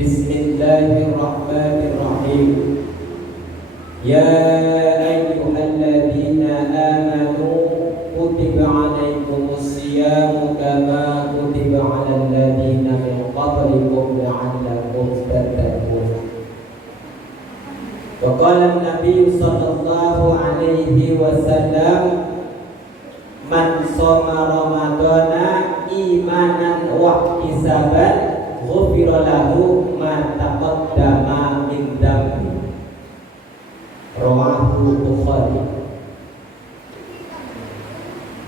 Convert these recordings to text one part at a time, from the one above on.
Bismillahirrahmanirrahim. Ya ayyuhalladzina amanu kutiba alaikumus siyamu kama kutiba alal ladzina min qablikum la'allakum tattaqun. Wa qala an-nabiy sallallahu alaihi wasallam, man shoma ramadhana imanan wa ihtisaban ghufira lahu ma taqaddama min dhanbi. Rawahu Bukhari.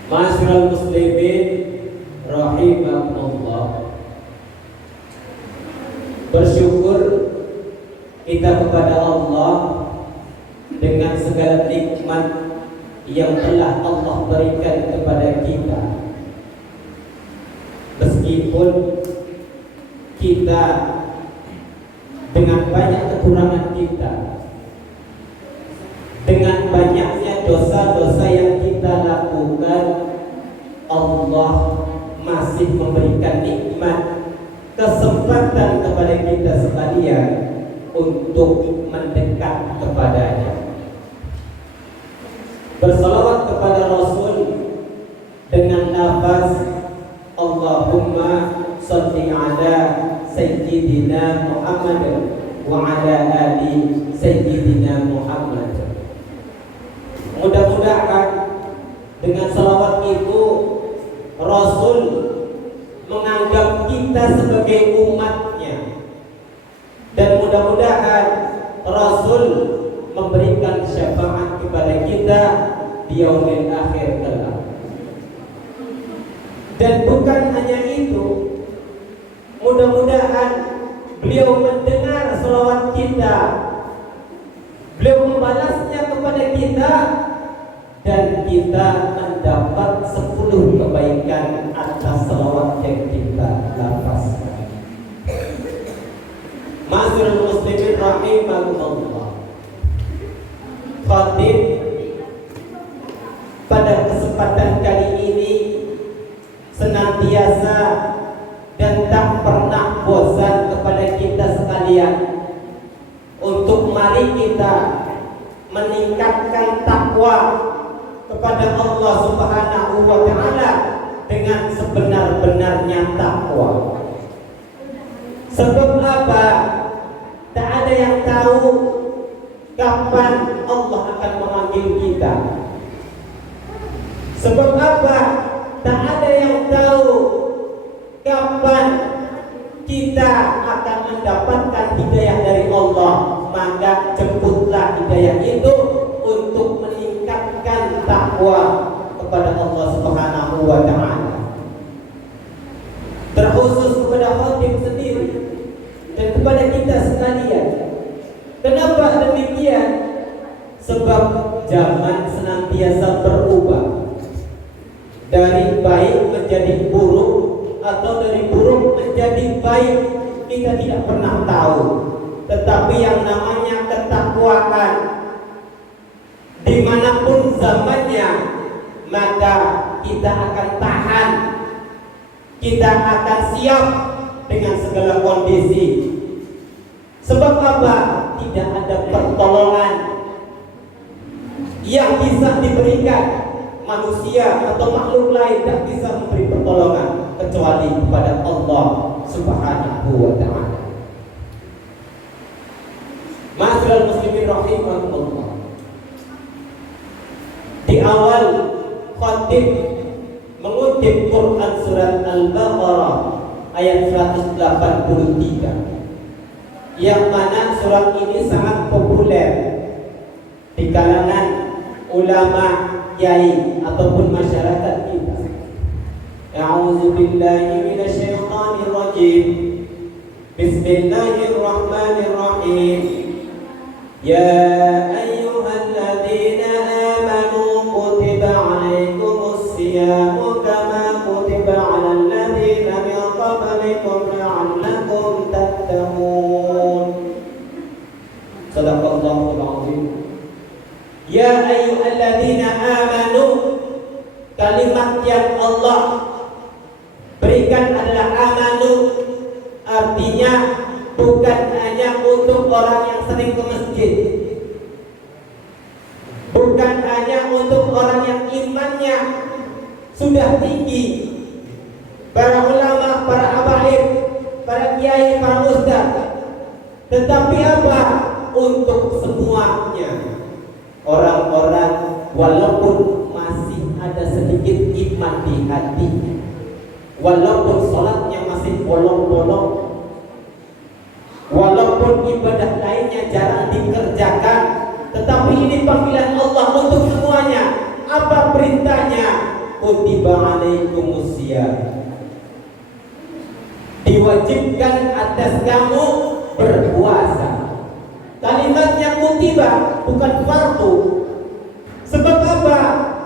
Ma'asyiral muslimin rahimakumullah. Bersyukur kita kepada Allah dengan segala nikmat yang telah Allah berikan kepada kita. Meskipun kita dengan banyak kekurangan kita, dengan banyaknya dosa-dosa yang kita lakukan, Allah masih memberikan nikmat, kesempatan kepada kita sekalian untuk mendekat kepadanya. Bersalawat kepada Rasul dengan nafas Allahumma sholli ala Sayyidina Muhammad wa ala ali Sayyidina Muhammad. Mudah-mudahan dengan salawat itu Rasul menganggap kita sebagai umatnya, dan mudah-mudahan Rasul memberikan syafaat kepada kita di yaumil akhir kelak. Dan bukan hanya itu, mudah-mudahan beliau mendengar salawat kita, beliau membalasnya kepada kita, dan kita mendapat 10 kebaikan atas salawat yang kita lafazkan. Ma'asyiral muslimin rahimakumullah. Khatib pada kesempatan kali ini senantiasa dan tak pernah bosan kepada kita sekalian untuk mari kita meningkatkan takwa kepada Allah Subhanahu wa ta'ala dengan sebenar-benarnya takwa. Sebab apa? Tak ada yang tahu kapan Allah akan memanggil kita. Sebab apa? Tak ada yang tahu kapan kita akan mendapatkan hidayah dari Allah. Maka jemputlah hidayah itu untuk meningkatkan takwa kepada Allah Subhanahu wa ta'ala. Terkhusus kepada khatib sendiri dan kepada kita sekalian. Kenapa demikian? Sebab zaman senantiasa berubah, dari baik menjadi buruk atau dari buruk menjadi baik, kita tidak pernah tahu. Tetapi yang namanya ketakwaan, dimanapun zamannya, maka kita akan tahan, kita akan siap dengan segala kondisi. Sebab apa? Tidak ada pertolongan yang bisa diberikan manusia atau makhluk lain, tak bisa memberi pertolongan kecuali kepada Allah Subhanahu wa ta'ala. Ma'asyiral muslimin rahimakumullah. Di awal khatib mengutip Quran surat Al-Baqarah ayat 183, yang mana surat ini sangat populer di kalangan ulama, kiai ataupun masyarakat kita. A'udzu billahi minasyaitonir rajim. Bismillahirrahmanirrahim. Ya ayyuhalladzina amanu kutiba alaikumus siyamu kama kutiba alal ladzina min qablikum la'allakum tattaqun. Shadaqallahul azim. Ya ayyuhalladzina amanu, kalimat yang Allah berikan adalah amanu, artinya bukan orang yang sering ke masjid, bukan hanya untuk orang yang imannya sudah tinggi, para ulama, para habaib, para kiai, para ustaz, tetapi apa? Untuk semuanya, orang-orang walaupun masih ada sedikit iman di hatinya, walaupun sholatnya masih bolong-bolong, walaupun ibadah lainnya jarang dikerjakan, tetapi ini panggilan Allah untuk semuanya. Apa perintahnya? Kutiba alaikumusiyam, diwajibkan atas kamu berpuasa. Kalimatnya kutiba, bukan fardu. Sebab apa?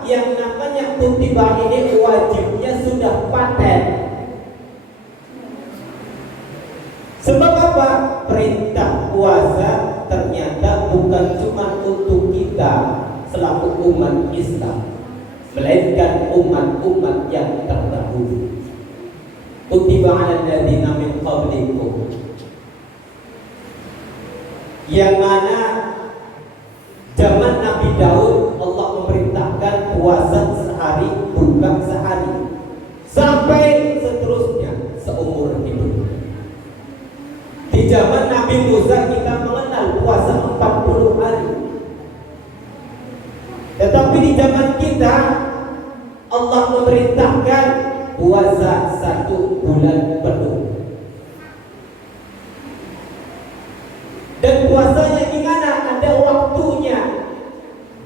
Yang namanya kutiba ini wajibnya sudah paten. Sebab apa? Perintah puasa ternyata bukan cuma untuk kita selaku umat Islam, melainkan umat-umat yang terdahulu. Kutiba 'alal ladzina min qablikum, yang mana zaman Nabi Daud Allah memerintahkan puasa sehari, buka sehari, sampai seterusnya seumur hidup. Di zaman Nabi Musa kita mengenal puasa 40 hari. Tetapi di zaman kita Allah memerintahkan puasa 1 bulan penuh. Dan puasanya gimana? Ada waktunya.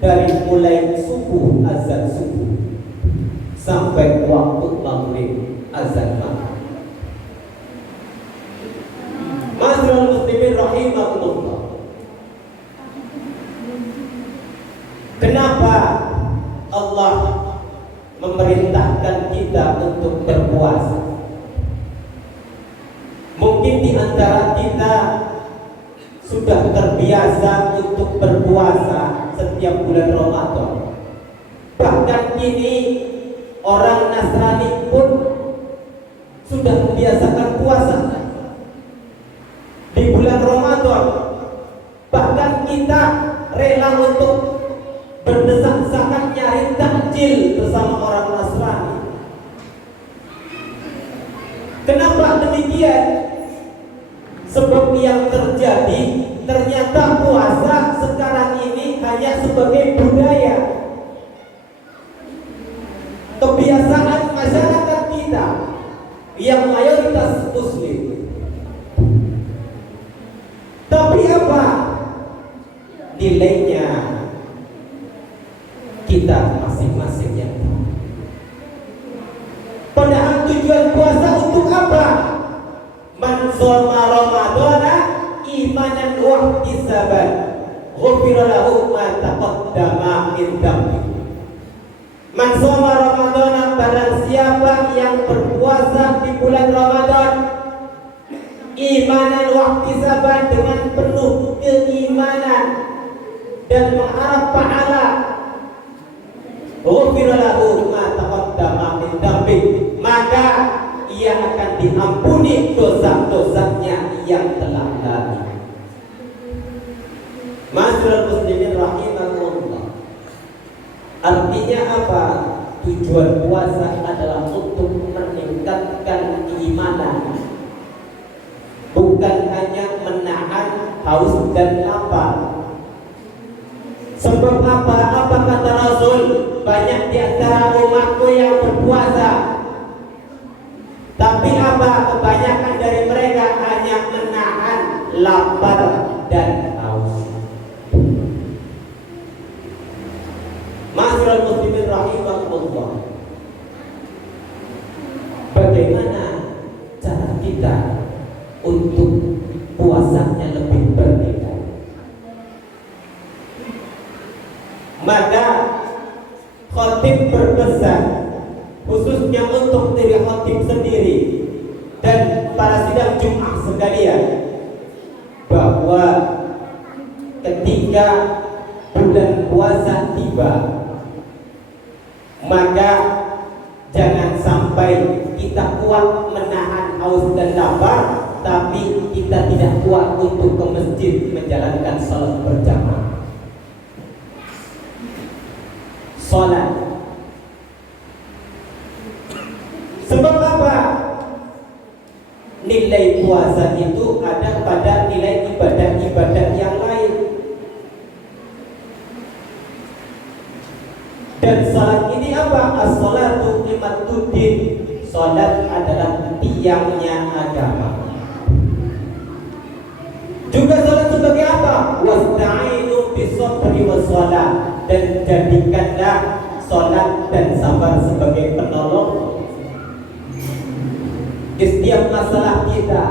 Dari mulai subuh, azan subuh, sampai waktu maghrib, azan maghrib. Ma'asyiral muslimin rahimakumullah. Kenapa Allah memerintahkan kita untuk berpuasa? Mungkin di antara kita sudah terbiasa untuk berpuasa setiap bulan Ramadan. Bahkan kini orang Nasrani pun sudah membiasakan puasa di bulan Ramadan. Bahkan kita rela untuk berdesak-desakan nyari takjil bersama orang Nasrani. Kenapa demikian? Sebab yang terjadi ternyata puasa sekarang ini hanya sebagai budaya, kebiasaan masyarakat kita yang mayoritas muslim. Tapi apa nilainya? Kita masing-masing yang tahu. Padahal tujuan puasa untuk apa? Man shoma ramadhana imanan wa ihtisaban ghufira lahu ma taqaddama min dhanbi. Man shoma ramadhana, barang siapa yang berpuasa di bulan Ramadan imanan wa ihtisaban, dengan penuh keimanan dan mengharap pahala, ghufira lahu ma taqaddama min dhanbi, maka ia akan diampuni dosa-dosanya yang telah lalu. Ma'asyiral muslimin rahimakumullah. Artinya apa? Tujuan puasa adalah untuk meningkatkan keimanan, bukan hanya menahan haus dan lapar. Sebab apa? Apa kata Rasul? Banyak di antara umatku yang berpuasa, tapi apa? Kebanyakan dari mereka hanya menahan lapar dan haus. Ma'asyiral muslimin rahimakumullah. Bagaimana cara kita untuk puasanya lebih berbeda? Maka khatib berpesan, khususnya untuk diri khatib sendiri dan para sidang Jumat sekalian, bahwa ketika bulan puasa tiba, maka jangan sampai kita kuat menahan haus haus dan lapar, tapi kita tidak kuat untuk ke masjid menjalankan salat berjamaah. Salat. Sebab apa? Nilai puasa itu ada pada nilai ibadah-ibadah yang lain. Dan salat ini apa? As-salatu imaduddin. Salat adalah tiangnya agama. Juga salat sebagai apa? Wasta'inu bis-sabri was-shalah. Dan jadikanlah salat dan sabar sebagai penolong di setiap masalah kita,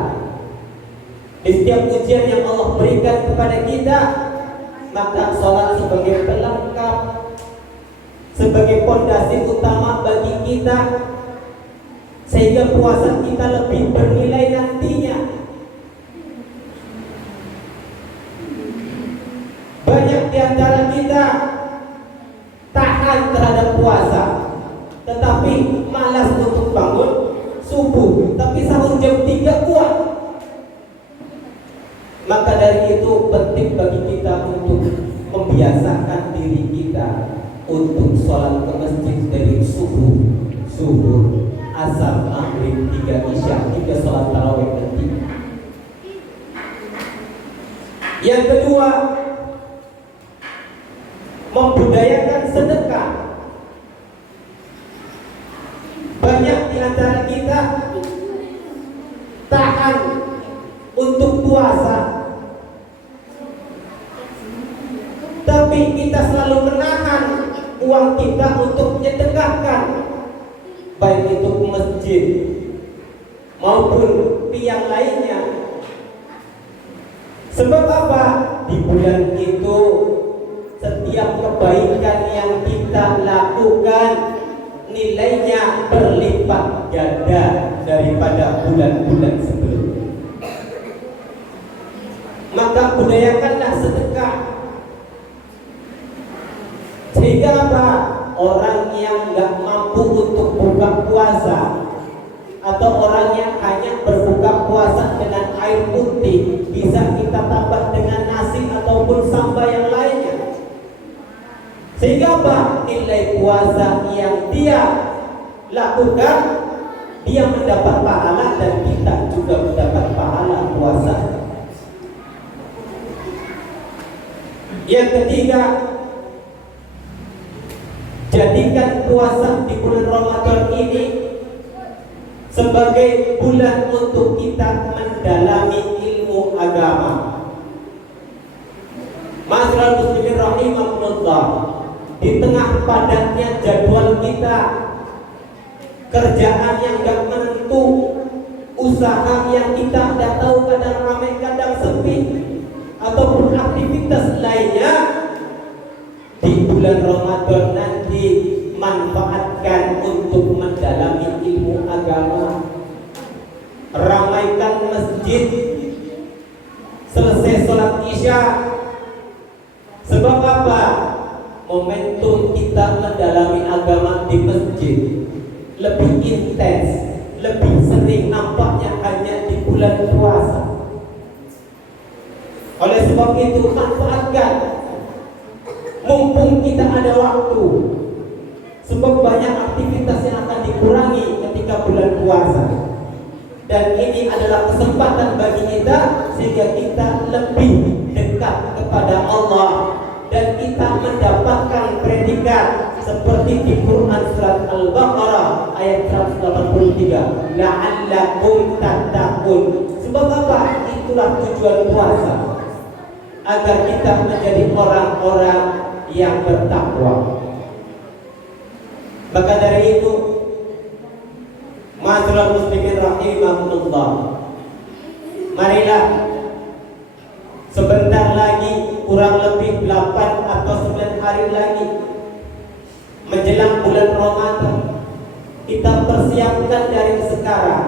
di setiap ujian yang Allah berikan kepada kita. Maka salat sebagai pelengkap, sebagai fondasi utama bagi kita, sehingga puasa kita lebih bernilai nantinya. Banyak di antara kita tahan terhadap puasa, tetapi malas untuk bangun subuh, tapi sahur jam 3 kuat. Maka dari itu penting bagi kita untuk membiasakan diri kita untuk sholat ke masjid dari subuh, asar, maghrib, 3 isya, 3 sholat tarawih nanti. Yang kedua, membudayakan sedekah. Banyak di antara kita tahan untuk puasa, tapi kita selalu menahan uang kita untuk menyedekahkan, baik itu ke masjid maupun piang lainnya. Sebab apa? Di bulan itu setiap kebaikan yang kita lakukan nilainya berlipat ganda daripada bulan-bulan sebelumnya. Maka budayakanlah sedekah, sehingga apa? Orang yang nggak mampu untuk buka puasa, atau orang yang hanya berbuka puasa dengan air putih, bisa kita tambah dengan nasi ataupun sambal yang lainnya. Sehingga apa? Nilai puasa yang dia lakukan, dia mendapat pahala dan kita juga mendapat pahala puasa. Yang ketiga, jadikan puasa di bulan Ramadan ini sebagai bulan untuk kita mendalami ilmu agama. Ma'asyiral muslimin rahimakumullah, di tengah padatnya jadwal kita, kerjaan yang gak menentu, usaha yang kita tidak tahu kadang ramai kadang sepi, ataupun aktivitas lainnya, di bulan Ramadan nanti manfaatkan untuk mendalami ilmu agama. Ramaikan masjid selesai sholat isya. Sebab apa? Momentum kita mendalami agama di masjid lebih intens, lebih sering nampaknya hanya di bulan puasa. Oleh sebab itu manfaatkan mumpung kita ada waktu, sebab banyak aktivitas yang akan dikurangi ketika bulan puasa, dan ini adalah kesempatan bagi kita sehingga kita lebih dekat kepada Allah dan kita mendapatkan predikat seperti di Quran surat Al-Baqarah ayat 183, la'allakum tattaqun. Sebab apa? Itulah tujuan puasa, agar kita menjadi orang-orang yang bertakwa. Maka dari itu, ma'asyiral muslimin rahimakumullah, marilah sebentar lagi, kurang lebih 8 atau 9 hari lagi menjelang bulan Ramadan, kita persiapkan dari sekarang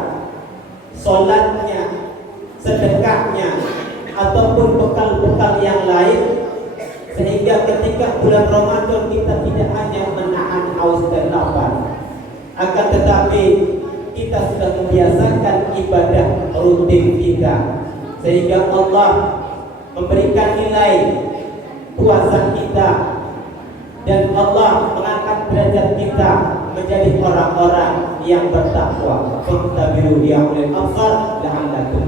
sholatnya, sedekahnya, ataupun bekal-bekal yang lain, sehingga ketika bulan Ramadan kita tidak hanya menahan haus dan lapar, akan tetapi kita sudah membiasakan ibadah rutin kita, sehingga Allah memberikan nilai puasa kita, dan Allah mengangkat derajat kita menjadi orang-orang yang bertakwa. Fattabi'u ya ulil absar la'allakum